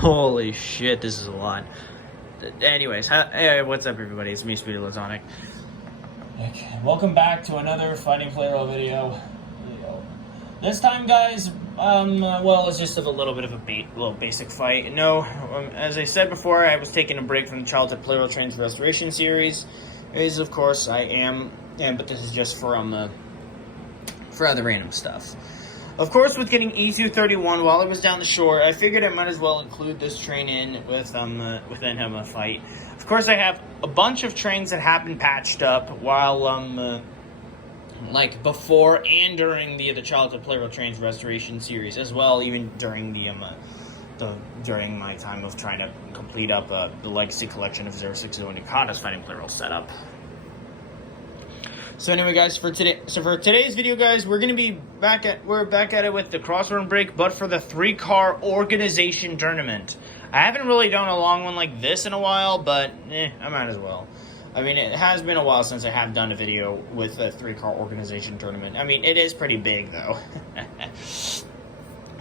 Holy shit, this is a lot. Anyways, hey, what's up everybody? It's me, Speedy Lasonic. Welcome back to another Fighting Plarail video. This time, guys, well, it's just a little bit of a little basic fight. No, as I said before, I was taking a break from the Childhood Plarail Trains Restoration series. Of course, I am, but this is just for other random stuff. Of course, with getting E231 while I was down the shore, I figured I might as well include this train in within a fight. Of course, I have a bunch of trains that have been patched up while like before and during the Childhood Plarail Trains Restoration series, as well, even during during my time of trying to complete up the Legacy Collection of 060 and Yukata's Fighting Plarail setup. So anyway, guys, for today's video, guys, we're back at it with the crossrun break, but for the 3-car organization tournament. I haven't really done a long one like this in a while, but I might as well. I mean, it has been a while since I have done a video with a 3-car organization tournament. I mean, it is pretty big, though.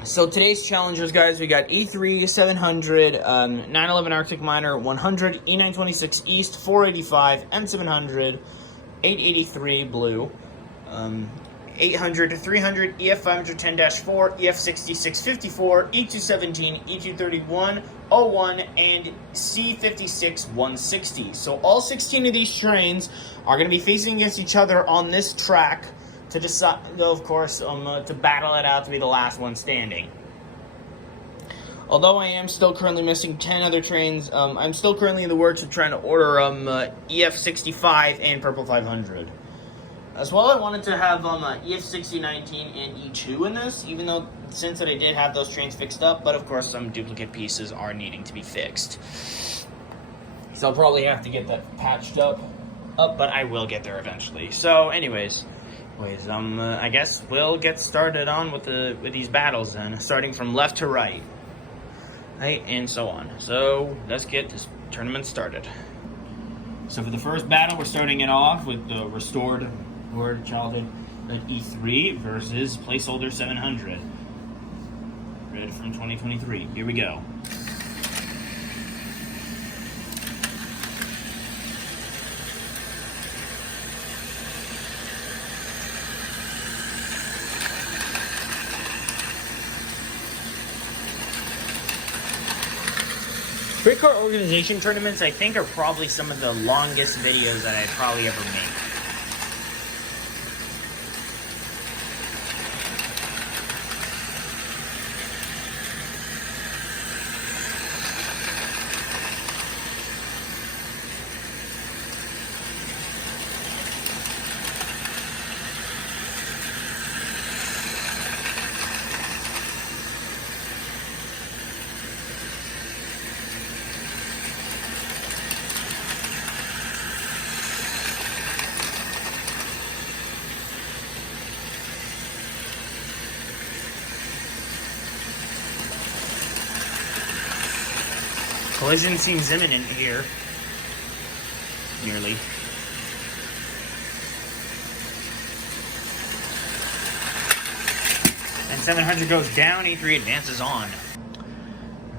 So today's challengers, guys, we got E3, 700, 911 Arctic Miner, 100, E926 East, 485, M700, 883 Blue, 800 to 300, EF510-4, EF6654, E217, E231, 01, and C56 160. So all 16 of these trains are going to be facing against each other on this track to decide, of course, to battle it out to be the last one standing. Although I am still currently missing 10 other trains, I'm still currently in the works of trying to order EF65 and Purple 500. As well, I wanted to have EF6019 and E2 in this, even though since I did have those trains fixed up, but of course some duplicate pieces are needing to be fixed. So I'll probably have to get that patched up, but I will get there eventually. So anyways, I guess we'll get started on with these battles then, starting from left to right. Right, and so on. So let's get this tournament started. So for the first battle, we're starting it off with the restored Childhood E3 versus placeholder 700. Ready from 2023. Here we go. Three-car organization tournaments, I think, are probably some of the longest videos that I'd probably ever make. Collision seems imminent here. Nearly. And 700 goes down, E3 advances on.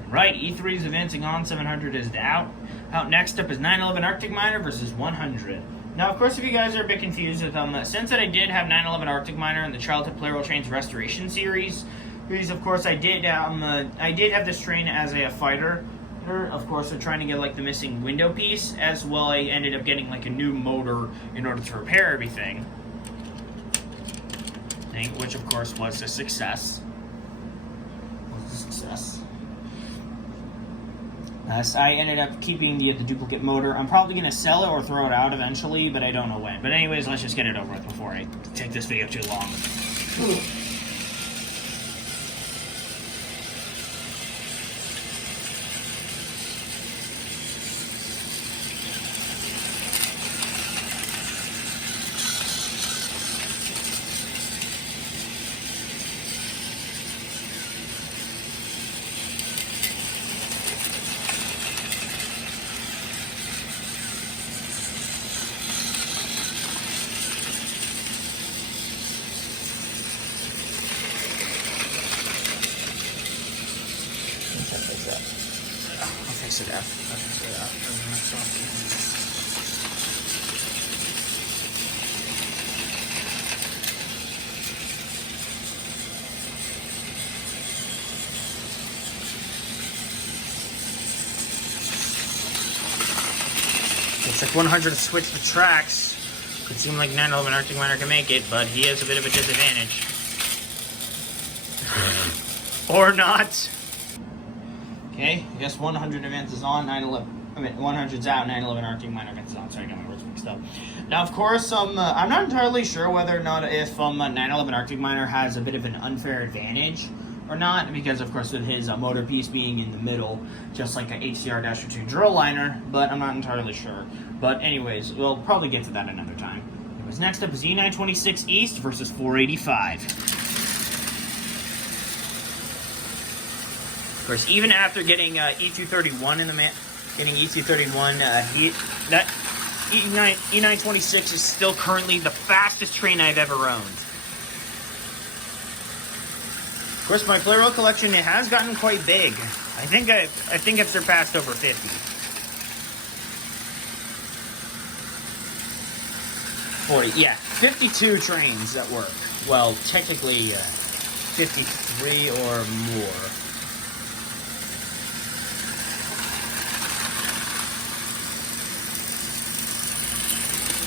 Right, E3 is advancing on, 700 is out. Out next up is 911 Arctic Miner versus 100. Now, of course, if you guys are a bit confused with since I did have 911 Arctic Miner in the Childhood Plarail Trains Restoration series, because of course I did have this train as a fighter. Of course, we're trying to get like the missing window piece, as well I ended up getting like a new motor in order to repair everything, which of course was a success. So I ended up keeping the duplicate motor. I'm probably going to sell it or throw it out eventually, but I don't know when. But anyways, let's just get it over with before I take this video too long. Like that. I said F. I said F. Looks like 100 to switch the tracks. Could seem like 911 Arctic Miner can make it, but he has a bit of a disadvantage. Or not. Okay, I guess 100 events is on, 100's out, 911 Arctic Miner events is on. Sorry, I got my words mixed up. Now, of course, I'm not entirely sure whether or not if 911 Arctic Miner has a bit of an unfair advantage or not, because of course with his motor piece being in the middle, just like a HCR-2 drill liner, but I'm not entirely sure. But anyways, we'll probably get to that another time. Anyways, next up is E926 East versus 485. Of course, even after getting E231 in the getting E231, that E926 is still currently the fastest train I've ever owned. Of course, my Plarail collection, it has gotten quite big. I think I've surpassed over 50. 40, yeah, 52 trains that work. Well, technically, 53 or more.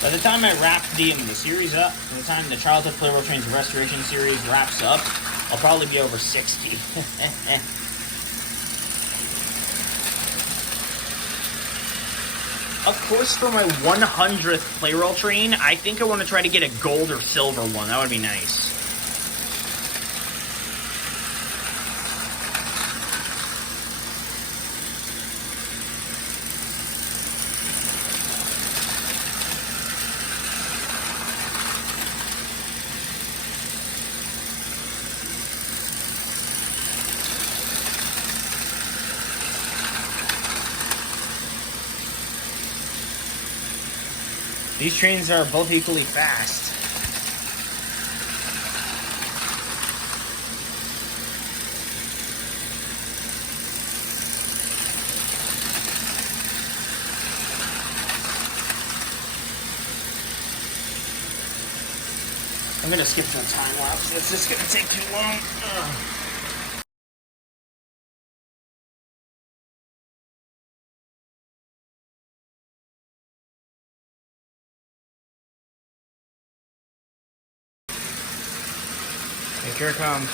By the time I wrap the series up, by the time the Childhood Plarail Trains Restoration Series wraps up, I'll probably be over 60. Of course, for my 100th Plarail train, I think I want to try to get a gold or silver one. That would be nice. These trains are both equally fast. I'm gonna skip to a time lapse. It's just gonna take too long. Ugh. Here it comes.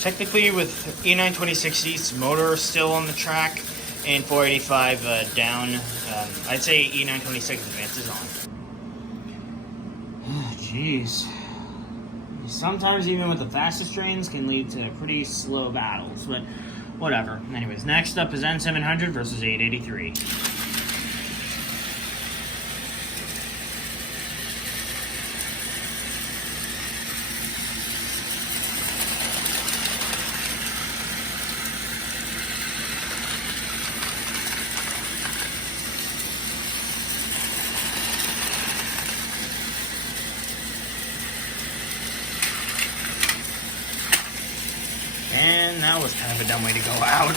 Technically, with E926 East's motor still on the track and 485 down, I'd say E926 Advance is on. Jeez. Sometimes even with the fastest trains can lead to pretty slow battles, but whatever. Anyways, next up is N700 versus 883. And that was kind of a dumb way to go out.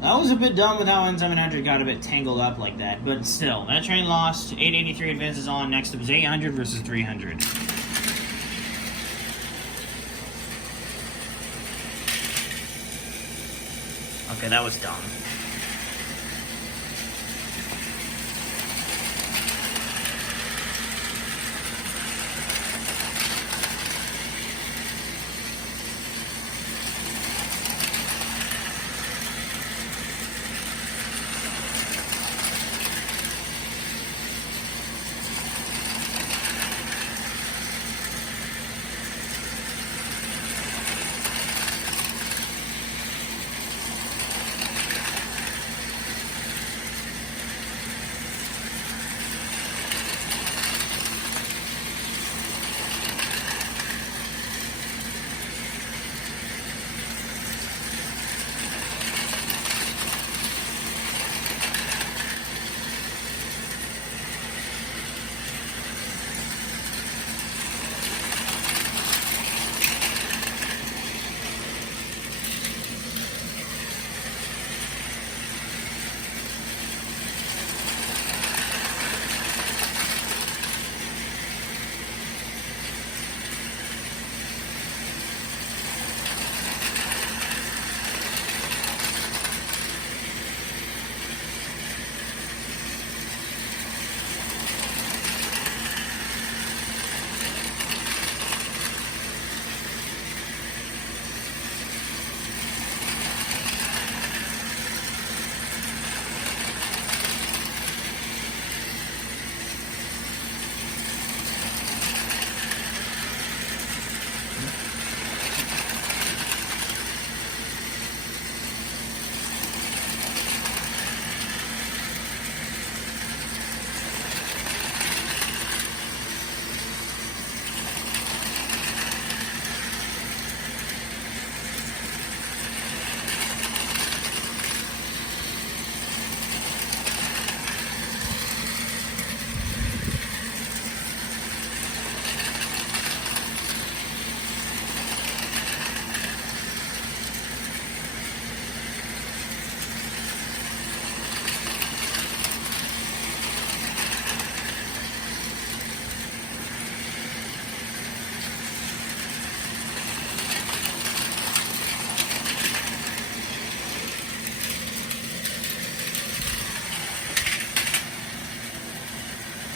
That was a bit dumb with how N700 got a bit tangled up like that, but still, that train lost. 883 advances on. Next up is 800 versus 300. Okay, that was dumb.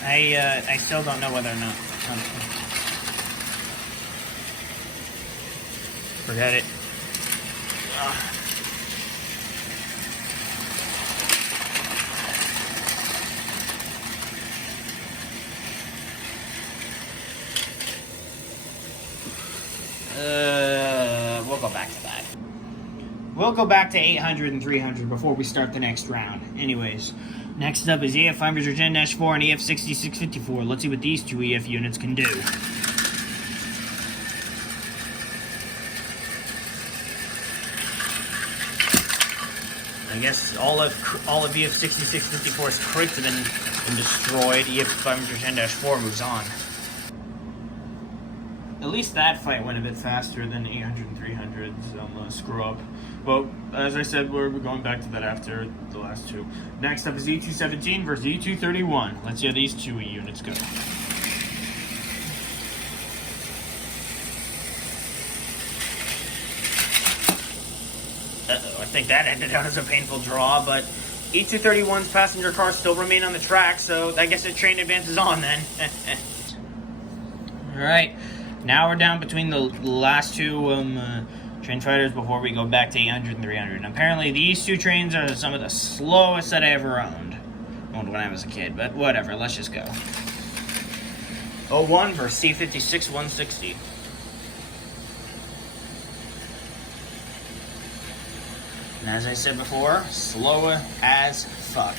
I still don't know whether or not. Forget it. We'll go back to that. We'll go back to 800 and 300 before we start the next round. Anyways, next up is EF 510-4 and EF 6654. Let's see what these two EF units can do. I guess all of EF 6654's crits have been destroyed. EF 510-4 moves on. At least that fight went a bit faster than 800 and 300's screw up. But as I said, we're going back to that after the last two. Next up is E217 versus E231. Let's see how these two units go. I think that ended out as a painful draw, but E231's passenger cars still remain on the track, so I guess the train advances on then. Alright, now we're down between the last two train fighters before we go back to 800 and 300. And apparently these two trains are some of the slowest that I ever owned when I was a kid, but whatever, let's just go. 01 versus C56 160. And as I said before, slow as fuck.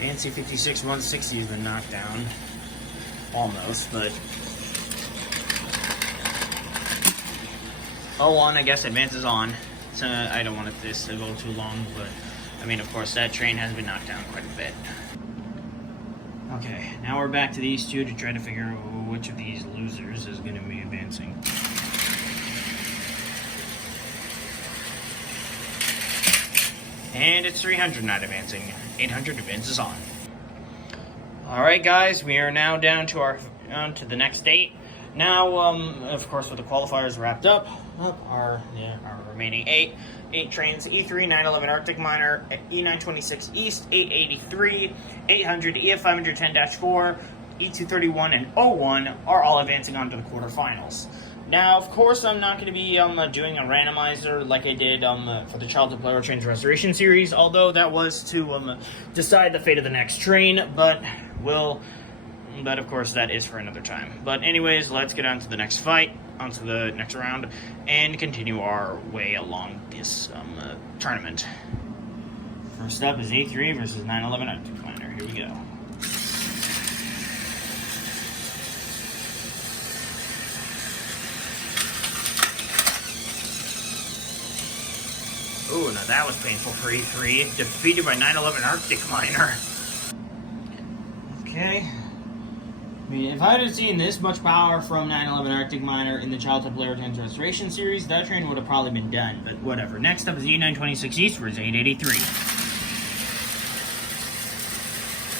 Fancy 56 160 has been knocked down. Almost, but 01, I guess, advances on. So I don't want this to go too long, but I mean, of course, that train has been knocked down quite a bit. Okay, now we're back to these two to try to figure out which of these losers is going to be advancing. And it's 300 not advancing. 800 advances on. Alright guys, we are now down to the next 8. Now, of course, with the qualifiers wrapped up, our remaining 8 trains: E3 911 Arctic Miner, E926 East, 883, 800, EF 510-4, E231, and 01 are all advancing on to the quarterfinals. Now, of course, I'm not going to be doing a randomizer like I did for the Childhood Plarail Trains Restoration Series, although that was to decide the fate of the next train, but of course, that is for another time. But anyways, let's get on to the next fight, onto the next round, and continue our way along this tournament. First up is A3 versus 911 Arctic Miner. Here we go. Ooh, now that was painful for E3. Defeated by 911 Arctic Miner. Okay. I mean, if I had seen this much power from 911 Arctic Miner in the Childhood Plarail Trains Restoration Series, that train would have probably been done, but whatever. Next up is E926 East versus 883.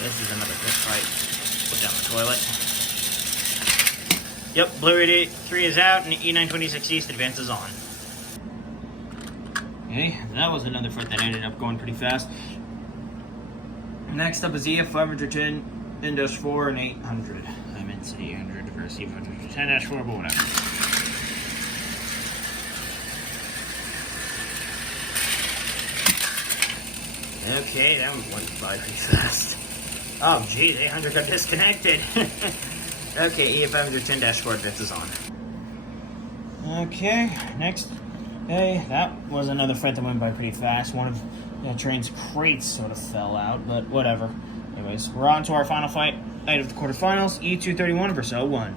This is another quick fight. Put down the toilet. Yep, Blue 883 is out, and E926 East advances on. Okay, that was another fight that ended up going pretty fast. Next up is EF 510-4 and 800. I meant to say 800 versus EF 510-4, but whatever. Okay, that one went by pretty fast. Oh, geez, 800 got disconnected. Okay, EF 510-4 advances on. Okay, next. Okay, that was another fight that went by pretty fast. One of the train's crates sort of fell out, but whatever. Anyways, we're on to our final fight of the quarterfinals, E231 versus 01.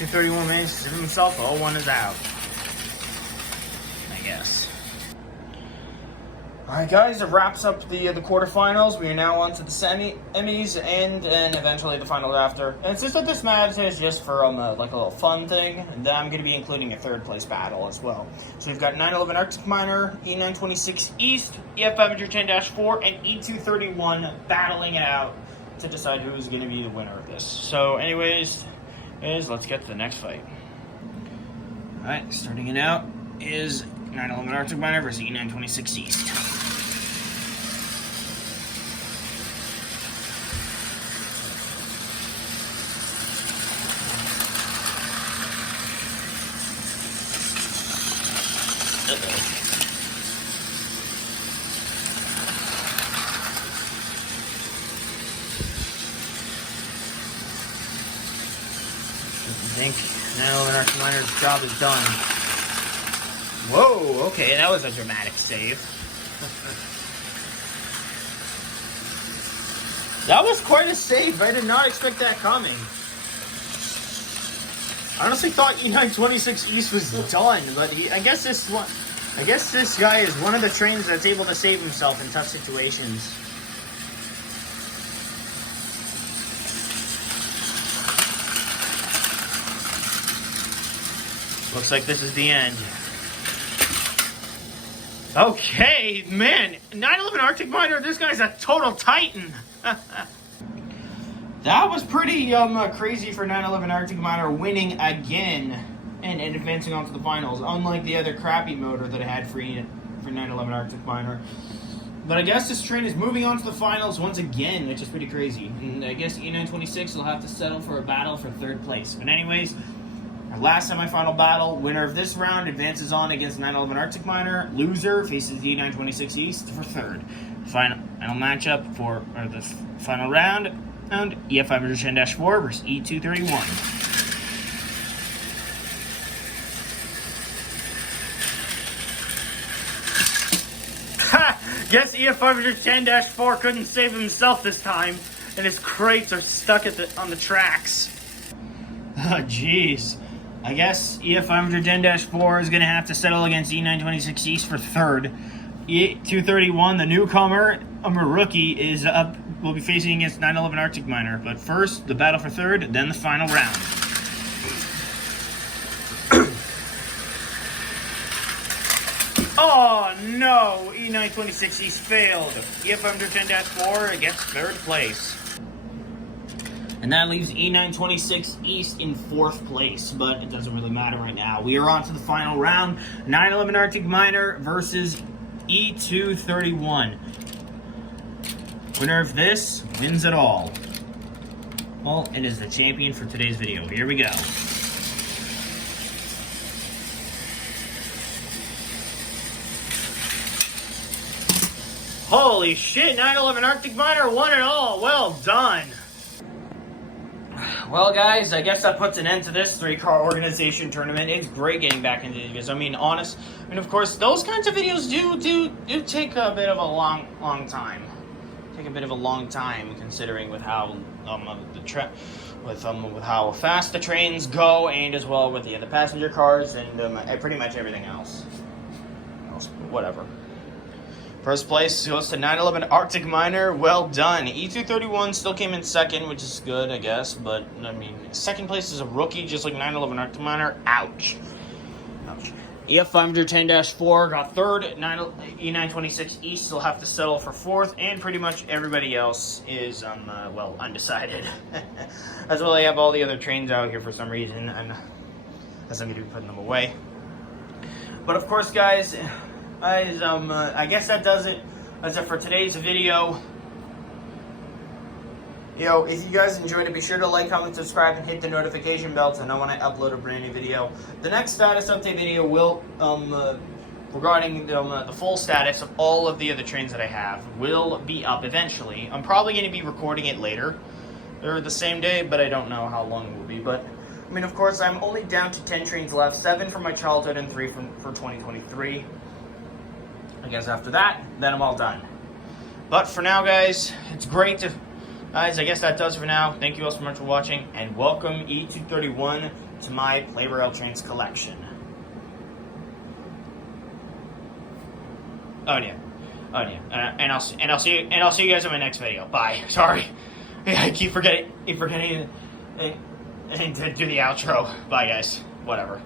E231 managed to save himself. 0-1 is out, I guess. Alright guys, it wraps up the quarterfinals. We are now on to the semis and eventually the finals after. And since this match is just for like a little fun thing, then I'm going to be including a third place battle as well. So we've got 911 Arctic Miner, E926 East, EF510-4, and E231 battling it out to decide who's going to be the winner of this. So anyways, let's get to the next fight. Alright, starting it out is 911 Arctic Miner versus E926 East. I think now an Arctic Miner's job is done. Whoa, okay, that was a dramatic save. That was quite a save. I did not expect that coming. I honestly thought E926 East was done, but I guess this guy is one of the trains that's able to save himself in tough situations. Looks like this is the end. Okay, man, 911 Arctic Miner, this guy's a total titan. That was pretty crazy for 911 Arctic Miner winning again and advancing on to the finals, unlike the other crappy motor that I had for 911 Arctic Miner. But I guess this train is moving on to the finals once again, which is pretty crazy. And I guess E926 will have to settle for a battle for third place. But anyways, our last semifinal battle, winner of this round advances on against 911 Arctic Miner. Loser faces the E926 East for third. Final matchup for the final round, EF510-4 versus E231. Guess EF510-4 couldn't save himself this time, and his crates are stuck on the tracks. Oh, jeez. I guess EF510-4 is going to have to settle against E926 East for third. E231, the newcomer, rookie, will be facing against 911 Arctic Miner. But first, the battle for third, then the final round. Oh no, E926 East failed. EF510-4 gets third place. And that leaves E926 East in fourth place, but it doesn't really matter right now. We are on to the final round. 911 Arctic Miner versus E231. Winner of this wins it all. Well, it is the champion for today's video. Here we go. Holy shit, 911 Arctic Miner won it all. Well done. Well, guys, I guess that puts an end to this three-car organization tournament. It's great getting back into these videos. I mean, of course, those kinds of videos do take a bit of a long time. Take a bit of a long time, considering with how with how fast the trains go, and as well with the passenger cars and pretty much everything else. Whatever. First place goes to 911 Arctic Miner. Well done. E231 still came in second, which is good, I guess. But, I mean, second place is a rookie, just like 911 Arctic Miner. Ouch. Ouch. EF510-4 got third. E926 East will have to settle for fourth. And pretty much everybody else is, undecided. As well, I have all the other trains out here for some reason. And as I'm going to be putting them away. But, of course, guys, I guess that does it. That's it for today's video. If you guys enjoyed it, be sure to like, comment, subscribe, and hit the notification bell to know when I upload a brand new video. The next status update video will, regarding the full status of all of the other trains that I have, will be up eventually. I'm probably going to be recording it later, or the same day, but I don't know how long it will be. But, I mean, of course, I'm only down to 10 trains left, 7 from my childhood and 3 for 2023. I guess after that, then I'm all done. But for now, guys, it's great to... Guys, I guess that does for now. Thank you all so much for watching, and welcome E231 to my Plarail Trains collection. Oh yeah. And I'll see you guys in my next video. Bye. Sorry. I keep forgetting to do the outro. Bye guys. Whatever.